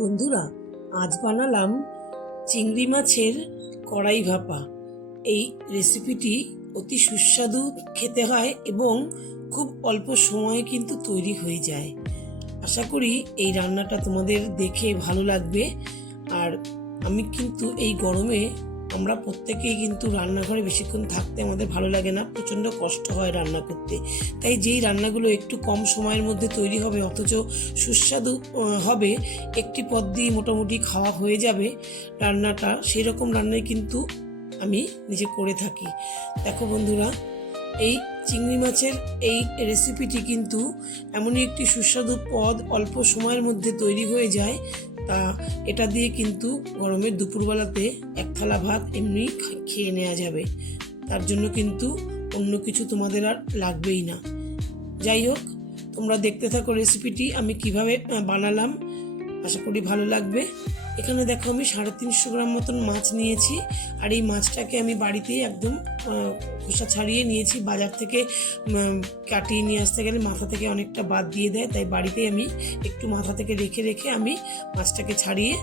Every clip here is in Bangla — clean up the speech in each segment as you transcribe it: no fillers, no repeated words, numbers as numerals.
বন্ধুরা, আজ বানালাম চিংড়ি মাছের কড়াই ভাপা। এই রেসিপিটি অতি সুস্বাদু খেতে হয় এবং খুব অল্প সময়ে কিন্তু তৈরি হয়ে যায়। আশা করি এই রান্নাটা তোমাদের দেখে ভালো লাগবে। আর আমি কিন্তু এই গরমে আমরা প্রত্যেকেই কিন্তু রান্নাঘরে বেশিক্ষণ থাকতে আমাদের ভালো লাগে না, প্রচণ্ড কষ্ট হয় রান্না করতে। তাই যেই রান্নাগুলো একটু কম সময়ের মধ্যে তৈরি হবে অথচ সুস্বাদু হবে, একটি পদ দিয়ে মোটামুটি খাওয়া হয়ে যাবে রান্নাটা, সেই রকম রান্নাই কিন্তু আমি নিজে করে থাকি। দেখো বন্ধুরা, এই চিংড়ি মাছের এই রেসিপিটি কিন্তু এমনই একটি সুস্বাদু পদ, অল্প সময়ের মধ্যে তৈরি হয়ে যায়। তা এটা দিয়ে কিন্তু গরমের দুপুরবেলাতে এক থালা ভাত এমনি খেয়ে নেওয়া যাবে। তার জন্য কিন্তু অন্য কিছু তোমাদের আর লাগবেই না। যাই হোক, তোমরা দেখতে থাকো রেসিপিটি আমি কিভাবে বানালাম, আশা করি ভালো লাগবে। এখানে দেখো আমি 350 গ্রাম মতন মাছ নিয়েছি। আর এই মাছটাকে আমি বাড়িতেই একদম খোসা ছাড়িয়ে নিয়েছি। বাজার থেকে কাটিয়ে নিয়ে আসতে গেলে মাথা থেকে অনেকটা বাদ দিয়ে দেয়, তাই বাড়িতেই আমি একটু মাথা থেকে রেখে রেখে আমি মাছটাকে ছাড়িয়ে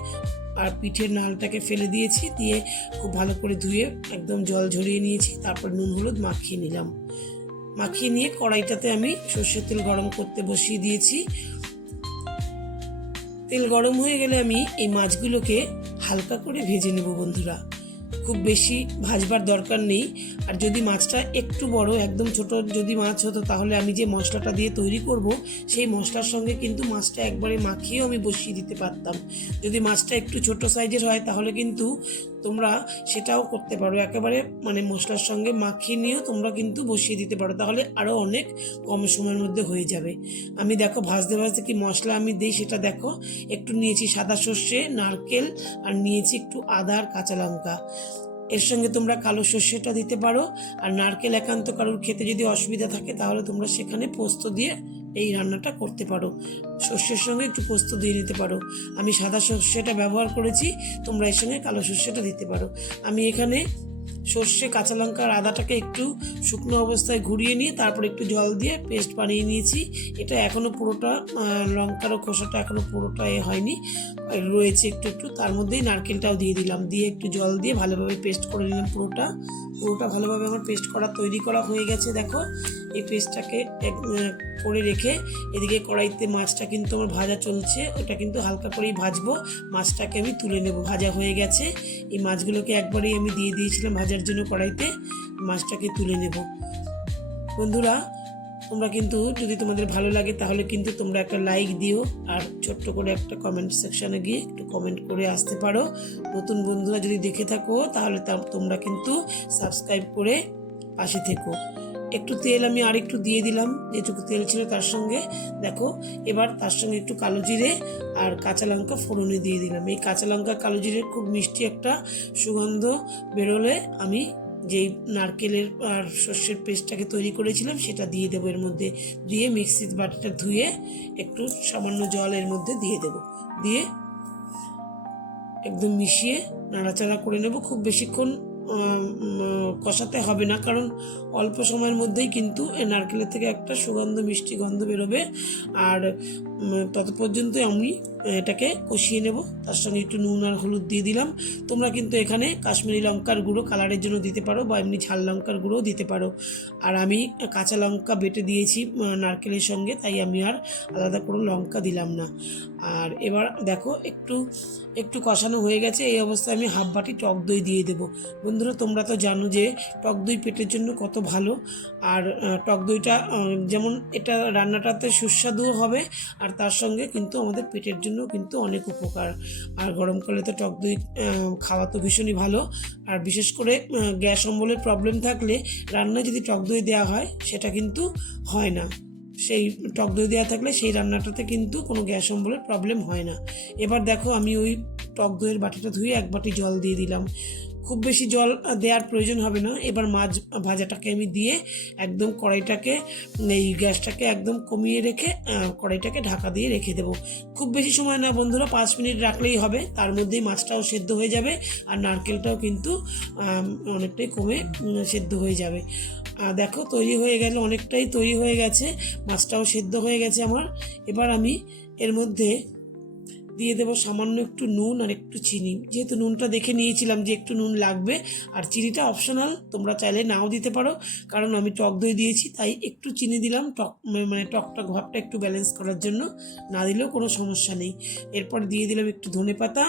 আর পিঠের নালটাকে ফেলে দিয়েছি। দিয়ে খুব ভালো করে ধুয়ে একদম জল ঝরিয়ে নিয়েছি। তারপর নুন হলুদ মাখিয়ে নিলাম। মাখিয়ে নিয়ে কড়াইটাতে আমি সর্ষের তেল গরম করতে বসিয়ে দিয়েছি। তেল গরম হয়ে গেলে আমি এই মাছগুলোকে হালকা করে ভেজে নেব বন্ধুরা। খুব বেশি ভাজবার দরকার নেই। আর যদি মাছটা একটু বড়, একদম ছোট যদি মাছ হতো, তাহলে আমি যে মশলাটা দিয়ে তৈরি করব সেই মশলার সঙ্গে কিন্তু মাছটা একবারে মাখিয়েও আমি বসিয়ে দিতে পারতাম। যদি মাছটা একটু ছোট সাইজের হয় তাহলে কিন্তু তোমরা সেটাও করতে পারো, একেবারে মশলার সঙ্গে মাখিয়ে নিয়েও তোমরা কিন্তু বসিয়ে দিতে পারো, তাহলে আরও অনেক কম সময়ের মধ্যে হয়ে যাবে। আমি দেখো ভাজতে ভাজতে কি মশলা আমি দিই সেটা দেখো। একটু নিয়েছি সাদা সর্ষে, নারকেল, আর নিয়েছি একটু আদা আর কাঁচা লঙ্কা। এর সঙ্গে তোমরা কালো সর্ষেটা দিতে পারো। আর নারকেল একান্ত কারোর খেতে যদি অসুবিধা থাকে তাহলে তোমরা সেখানে পোস্ত দিয়ে এই রান্নাটা করতে পারো। সর্ষের সঙ্গে একটু পোস্ত দিয়ে নিতে পারো। আমি সাদা সর্ষেটা ব্যবহার করেছি, তোমরা এর সঙ্গে কালো সর্ষেটা দিতে পারো। আমি এখানে সর্ষে, কাঁচা লঙ্কা আর আদাটাকে একটু শুকনো অবস্থায় ঘুরিয়ে নিয়ে তারপর একটু জল দিয়ে পেস্ট বানিয়ে নিয়েছি। এটা এখনও পুরোটা লঙ্কারও খোসাটা এখনও পুরোটা হয়নি, রয়েছে একটু একটু। তার মধ্যেই নারকেলটাও দিয়ে দিলাম, দিয়ে একটু জল দিয়ে ভালোভাবে পেস্ট করে নিলাম। পুরোটা ভালোভাবে আমার পেস্ট তৈরি করা হয়ে গেছে। দেখো এই পেস্টটাকে করে রেখে এদিকে কড়াইতে মাছটা কিন্তু আমার ভাজা চলছে, ওটা কিন্তু হালকা করেই ভাজবো। মাছটাকে আমি তুলে নেব, ভাজা হয়ে গেছে। এই মাছগুলোকে একবারেই আমি দিয়ে দিয়েছিলাম ভাজার জন্য কড়াইতে, মাছটাকে তুলে নেব। বন্ধুরা, তোমরা কিন্তু যদি তোমাদের ভালো লাগে তাহলে কিন্তু তোমরা একটা লাইক দিও, আর ছোট্ট করে একটা কমেন্ট সেকশনে গিয়ে একটু কমেন্ট করে আসতে পারো। নতুন বন্ধুরা যদি দেখে থাকো তাহলে তোমরা কিন্তু সাবস্ক্রাইব করে পাশে থেকো। একটু তেল আমি আর একটু দিয়ে দিলাম, যেটুকু তেল ছিল তার সঙ্গে। দেখো এবার তার সঙ্গে একটু কালো জিরে আর কাঁচা লঙ্কা ফোড়নে দিয়ে দিলাম। এই কাঁচা লঙ্কা কালো জিরের খুব মিষ্টি একটা সুগন্ধ বেরোলে আমি যেই নারকেলের আর সর্ষের পেস্টটাকে তৈরি করেছিলাম সেটা দিয়ে দেবো এর মধ্যে। দিয়ে মিক্সির বাটিটা ধুয়ে একটু সামান্য জল এর মধ্যে দিয়ে দেবো। দিয়ে একদম মিশিয়ে নাড়াচাড়া করে নেব। খুব বেশিক্ষণ কষাতে হবে না, কারণ অল্প সময়ের মধ্যেই কিন্তু এই নারকেলের থেকে একটা সুগন্ধ মিষ্টি গন্ধ বেরোবে। আর তত পর্যন্ত আমি এটাকে কষিয়ে নেব। তার সঙ্গে একটু নুন আর হলুদ দিয়ে দিলাম। তোমরা কিন্তু এখানে কাশ্মীরি লঙ্কার গুঁড়ো কালারের জন্য দিতে পারো, বা এমনি ঝাল লঙ্কার গুঁড়োও দিতে পারো। আর আমি কাঁচা লঙ্কা বেটে দিয়েছি নারকেলের সঙ্গে, তাই আমি আর আলাদা কোনো লঙ্কা দিলাম না। আর এবার দেখো একটু কষানো হয়ে গেছে। এই অবস্থায় আমি হাফ বাটি টক দই দিয়ে দেবো। বন্ধুরা, তোমরা তো জানো যে টক দই পেটের জন্য কত ভালো। আর টক দইটা যেমন এটা রান্নাটাতে সুস্বাদুও হবে, আর তার সঙ্গে কিন্তু আমাদের পেটের জন্য কিন্তু অনেক উপকার। আর গরমকালে তো টক দই খাওয়া তো ভীষণই ভালো। আর বিশেষ করে গ্যাস অম্বলের প্রবলেম থাকলে রান্নায় যদি টক দই দেওয়া হয় সেটা কিন্তু হয় না। সেই টক দই দেওয়া থাকলে সেই রান্নাটাতে কিন্তু কোনো গ্যাস অম্বলের প্রবলেম হয় না। এবার দেখো আমি ওই টক দইয়ের বাটিটা ধুয়ে এক বাটি জল দিয়ে দিলাম। খুব বেশি জল দেওয়ার প্রয়োজন হবে না। এবার মাছ ভাজাটাকে আমি দিয়ে একদম কড়াইটাকে, এই গ্যাসটাকে একদম কমিয়ে রেখে কড়াইটাকে ঢাকা দিয়ে রেখে দেবো। খুব বেশি সময় না বন্ধুরা, 5 মিনিট রাখলেই হবে। তার মধ্যেই মাছটাও সেদ্ধ হয়ে যাবে, আর নারকেলটাও কিন্তু অনেকটাই কমে সেদ্ধ হয়ে যাবে। দেখো তৈরি হয়ে গেল, অনেকটাই তৈরি হয়ে গেছে, মাছটাও সেদ্ধ হয়ে গেছে আমার। এবার আমি এর মধ্যে দিয়ে দেবো সামান্য একটু নুন আর একটু চিনি, যেহেতু নুনটা দেখে নিয়েছিলাম যে একটু নুন লাগবে। আর চিনিটা অপশনাল, তোমরা চাইলে নাও দিতে পারো, কারণ আমি টক দই দিয়েছি তাই একটু চিনি দিলাম, মানে টকটক ভাবটা একটু ব্যালেন্স করার জন্য। না দিলেও কোনো সমস্যা নেই। এরপর দিয়ে দিলাম একটু ধনেপাতা।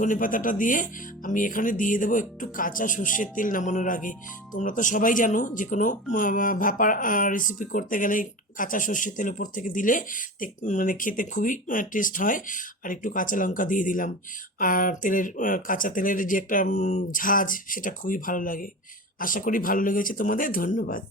ধনেপাতাটা দিয়ে আমি এখানে দিয়ে দেবো একটু কাঁচা সর্ষের তেল নামানোর আগে। তোমরা তো সবাই জানো যে কোনো ভাপা রেসিপি করতে গেলে কাঁচা সর্ষের তেল উপর থেকে দিলে মানে খেতে খুবই টেস্ট হয়। আর একটু কাঁচা লঙ্কা দিয়ে দিলাম। আর তেলের কাঁচা তেলের যে একটা ঝাঁঝ, সেটা খুবই ভালো লাগে। আশা করি ভালো লেগেছে তোমাদের। ধন্যবাদ।